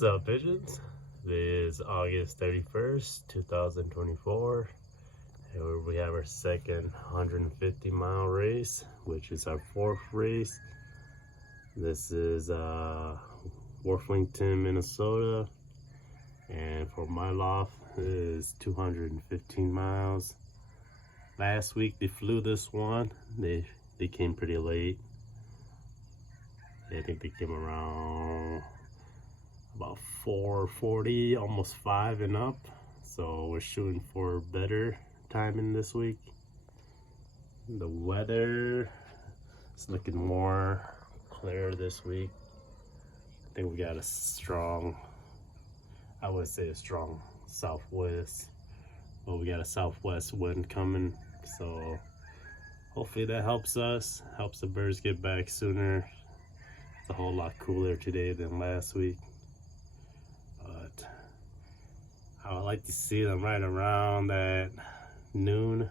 What's up, pigeons? Today is August 31st, 2024. And we have our second 150-mile race, which is our fourth race. This is Worthington, Minnesota. And for my loft, it is 215 miles. Last week they flew this one. They came pretty late. I think they came around about 4:40, almost 5 and up. So we're shooting for better timing this week. The weather is looking more clear this week. I think we got a strong, I would say a strong southwest, but we got a southwest wind coming. So hopefully that helps us, helps the birds get back sooner. It's a whole lot cooler today than last week. But I would like to see them right around that noon,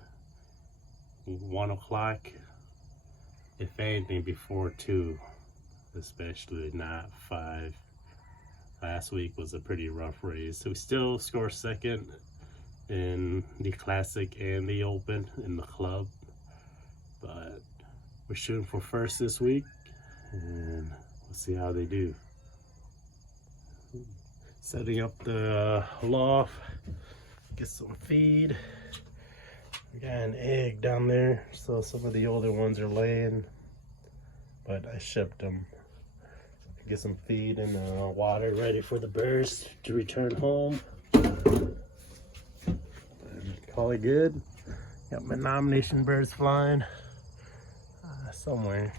1 o'clock, if anything before 2, especially not 5. Last week was a pretty rough race. So we still scored second in the Classic and the Open in the club, but we're shooting for first this week, and we'll see how they do. Setting up the loft, get some feed. We got an egg down there, so some of the older ones are laying, but I shipped them. Get some feed and water ready for the birds to return home. And call it good. Got my nomination birds flying somewhere.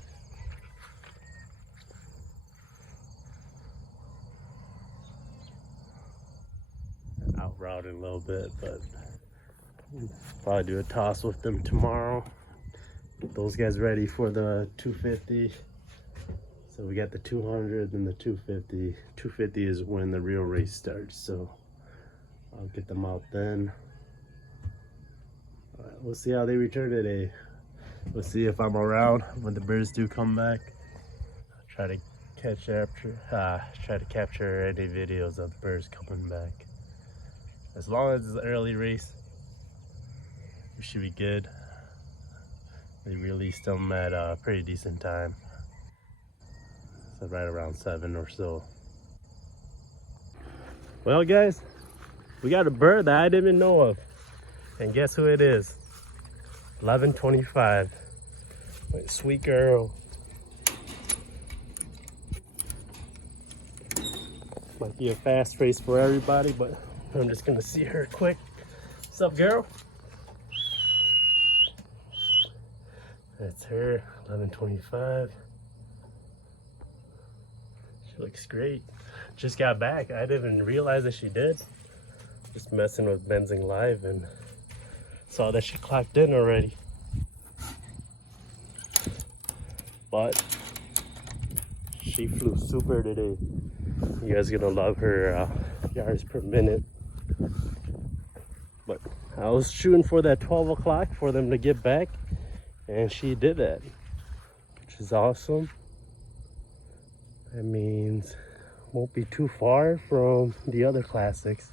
Out routing a little bit, but probably do a toss with them tomorrow. Get those guys ready for the 250. So we got the 200 and the 250. 250 is when the real race starts, so I'll get them out then. All right, we'll see how they return today. We'll see if I'm around when the birds do come back. I'll try to capture any videos of the birds coming back. As long as it's an early race, we should be good. They released them at a pretty decent time. So right around 7 or so. Well guys, we got a bird that I didn't even know of. And guess who it is? 1125. Sweet girl. Might be a fast race for everybody, but I'm just gonna see her quick. What's up, girl? That's her, 1125. She looks great. Just got back. I didn't even realize that she did. Just messing with Benzing Live and saw that she clocked in already. But she flew super today. You guys are gonna love her yards per minute. But I was shooting for that 12 o'clock for them to get back, and she did that, which is awesome. That means won't be too far from the other classics.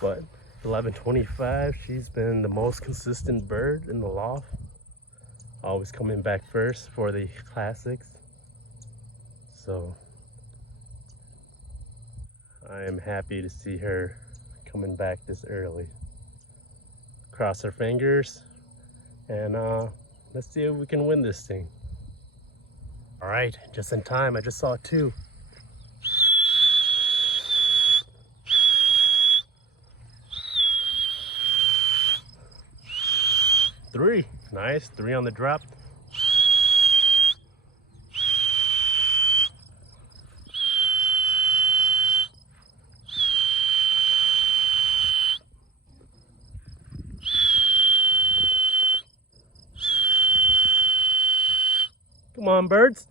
But 1125, she's been the most consistent bird in the loft, always coming back first for the classics. So I am happy to see her coming back this early. Cross our fingers, and let's see if we can win this thing. All right, just in time. I just saw 2. Three, nice, 3 on the drop. Come on, birds.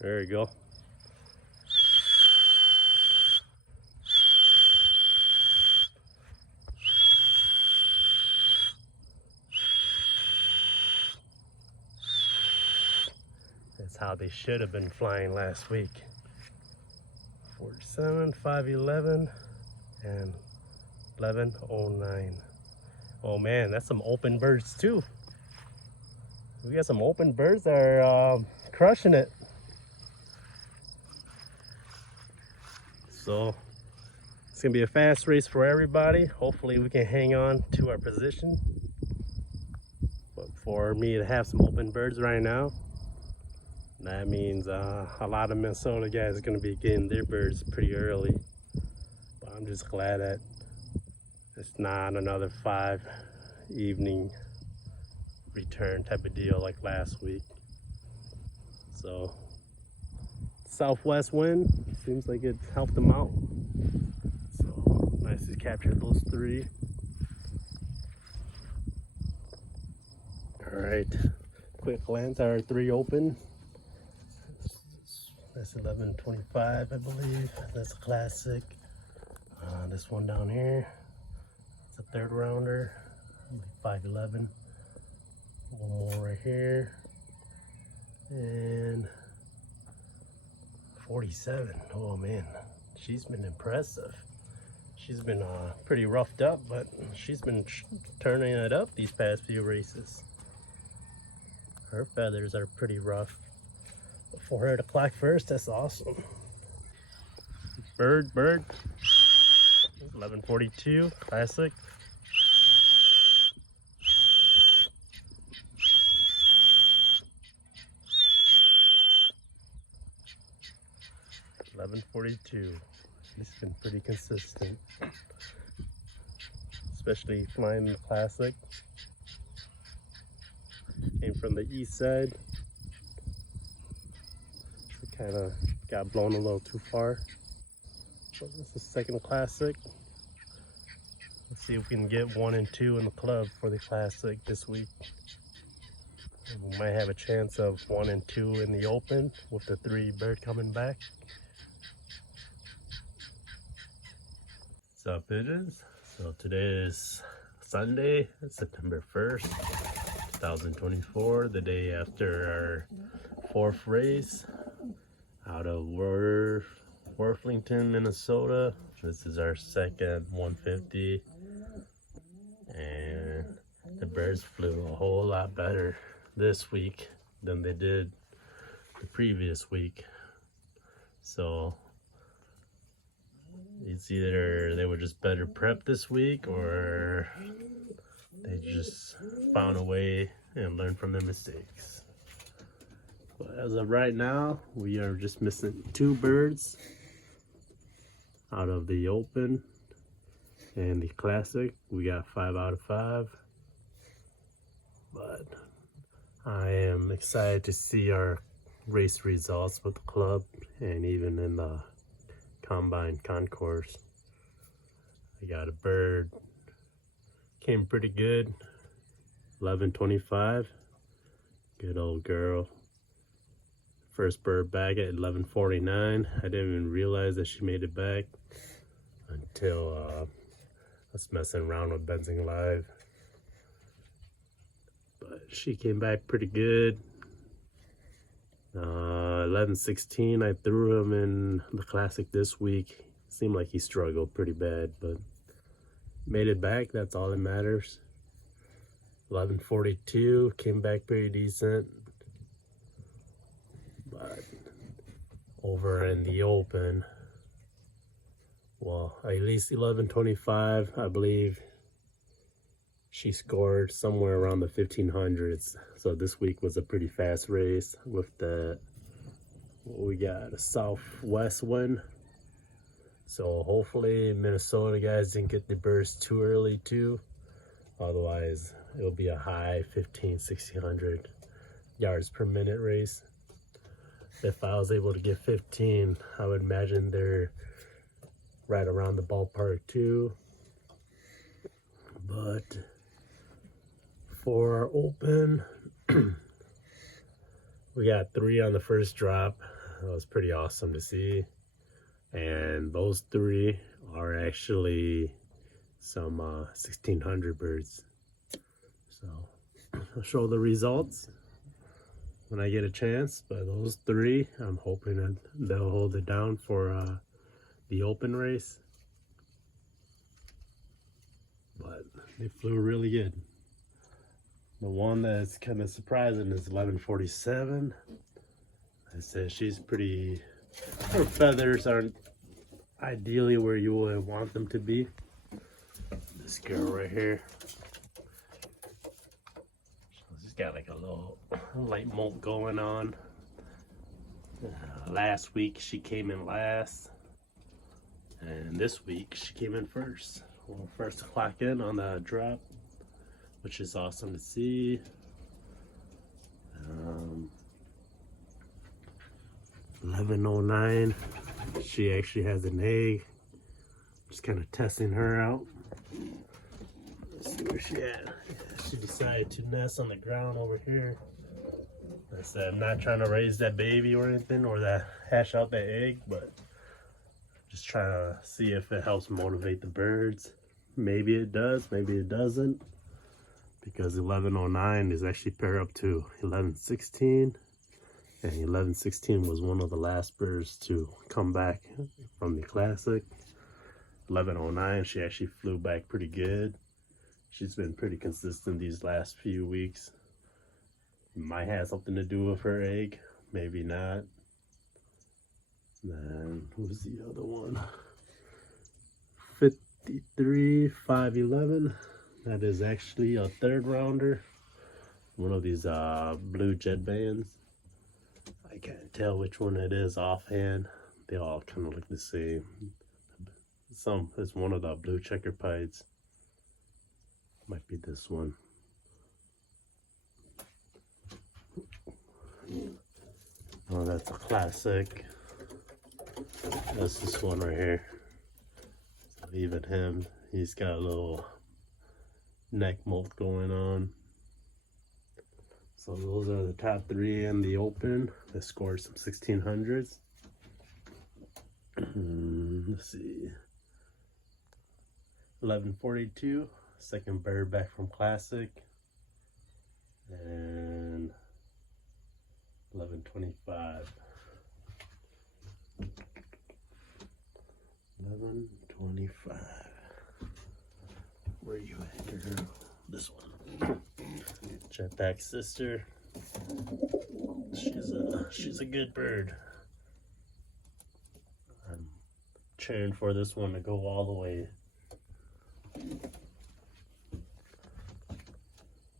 There you go. That's how they should have been flying last week. 47, 511, and 1109. Oh man, that's some open birds too. We got some open birds that are crushing it. So it's gonna be a fast race for everybody. Hopefully we can hang on to our position. But for me to have some open birds right now, that means a lot of Minnesota guys are gonna be getting their birds pretty early. But I'm just glad that it's not another 5 evening return type of deal like last week. So southwest wind seems like it helped them out. So nice to capture those 3. All right, quick glance at our 3 open. That's 1125, I believe. That's a classic. This one down here, it's a 3rd rounder, 511. One more right here, and 47. Oh man, she's been impressive. She's been pretty roughed up, but she's been turning it up these past few races. Her feathers are pretty rough. But for her to clock first, that's awesome. Bird, 1142, classic. He's been pretty consistent, especially flying the classic. Came from the east side. She kind of got blown a little too far. But this is 2nd classic. Let's see if we can get 1 and 2 in the club for the classic this week. And we might have a chance of 1 and 2 in the open with the 3 bird coming back. What's up, pigeons? So today is Sunday, September 1st, 2024, the day after our 4th race out of Worthington, Minnesota. This is our 2nd 150, and the birds flew a whole lot better this week than they did the previous week. So it's either they were just better prepped this week, or they just found a way and learned from their mistakes. But as of right now, we are just missing 2 birds out of the open and the classic. We got 5 out of 5. But I am excited to see our race results with the club and even in the combine concourse. I got a bird, came pretty good, 1125, good old girl. First bird back at 1149. I didn't even realize that she made it back until I was messing around with Benzing Live. But she came back pretty good. 1116, I threw him in the classic this week. Seemed like he struggled pretty bad, but made it back. That's all that matters. 1142, came back pretty decent. But over in the open, well, at least 1125, I believe she scored somewhere around the 1500s. So this week was a pretty fast race with the, we got a southwest wind. So hopefully Minnesota guys didn't get the burst too early too. Otherwise it'll be a high 1600 yards per minute race. If I was able to get 15, I would imagine they're right around the ballpark too. But for our open, we got 3 on the first drop. That was pretty awesome to see. And those 3 are actually some 1600 birds. So I'll show the results when I get a chance. But those 3, I'm hoping that they'll hold it down for the open race, but they flew really good. The one that's kind of surprising is 1147. I said she's pretty, her feathers aren't ideally where you would want them to be. This girl right here, she's got like a little light molt going on. Last week she came in last, and this week she came in first. Well, first to clock in on the drop, which is awesome to see. 1109, she actually has an egg. Just kind of testing her out. Let's see where she at. She decided to nest on the ground over here. I said I'm not trying to raise that baby or anything, or that hatch out that egg, but just trying to see if it helps motivate the birds. Maybe it does, maybe it doesn't, because 1109 is actually paired up to 1116, and 1116 was one of the last birds to come back from the classic. 1109, she actually flew back pretty good. She's been pretty consistent these last few weeks. Might have something to do with her egg, maybe not. Then who's the other one? 53511. That is actually a third rounder. One of these blue jet bands. I can't tell which one it is offhand. They all kind of look the same. It's one of the blue checker pieds. Might be this one. Oh, that's a classic. That's this one right here. So even him, he's got a little neck molt going on. So those are the top three in the open that scored some 1600s. Let's see. 1142, second bird back from classic. And 1125. 1125. Where you at, girl? This one. Jetpack sister. She's a good bird. I'm cheering for this one to go all the way.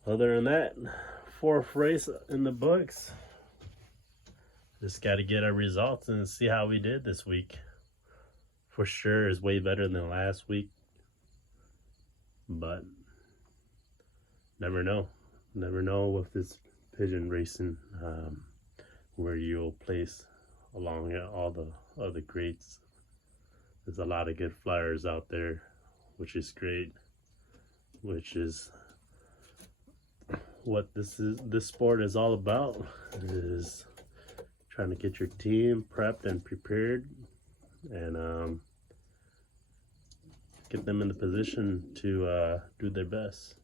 Other than that, fourth race in the books. Just got to get our results and see how we did this week. For sure is way better than last week, but never know with this pigeon racing, where you'll place along all the other greats. There's a lot of good flyers out there, which is great, which is what this sport is all about, is trying to get your team prepped and prepared, and get them in the position to do their best.